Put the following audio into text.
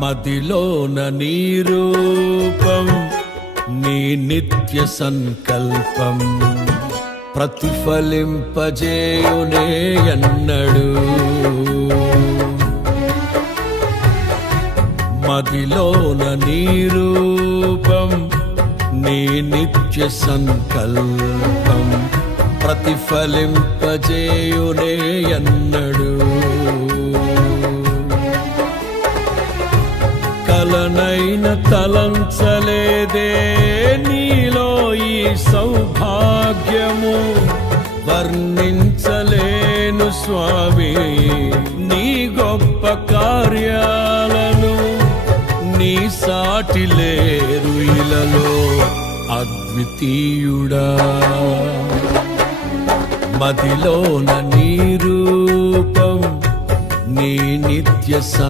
మదిలోన నీ రూపం, నీ నిత్య సంకల్పం ప్రతిఫలింపజేయునే ఎన్నడు. మదిలోన నీ రూపం, నీ నిత్య సంకల్పం ప్రతిఫలింపజేయునే ఎన్నడు. కలనైన తలంచలేదే నీలో ఈ సౌభాగ్యము, వర్ణించలేను స్వామి నీ గొప్ప కార్యాలను. నీ సాటి లేరు ఇలలో అద్వితీయుడా. మదిలోన నీ రూపం, నీ నిత్య